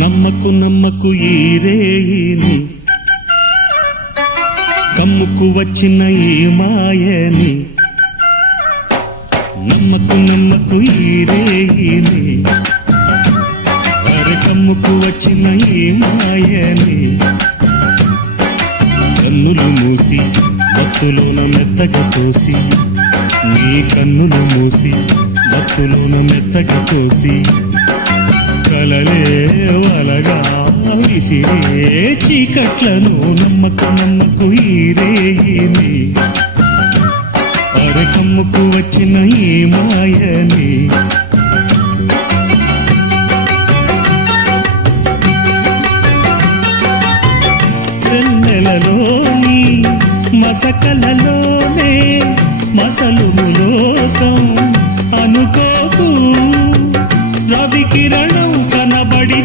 నమ్మకు నమ్మకు ఈ రేయిని, కమ్ముకు వచ్చిన ఈ మాయని. నమ్మకు నమ్మకు ఈ రేయిని, అరే కమ్ముకు వచ్చిన ఈ మాయని. కన్నులు మూసి మత్తులోన మెత్తగా తోసి, నీ కన్నులు మూసి మత్తులోన మెత్తగా తోసి, కలలే వలగా విసిరే చీకట్లను. నమ్మకు నమ్మకు ఈ రేయిని, అరే కమ్ముకు వచ్చిన ఈ మాయని. వెన్నెలలోని మసకలలోనే మసలుము లోకం అనుకోకు. రవి కిరణం కనబడి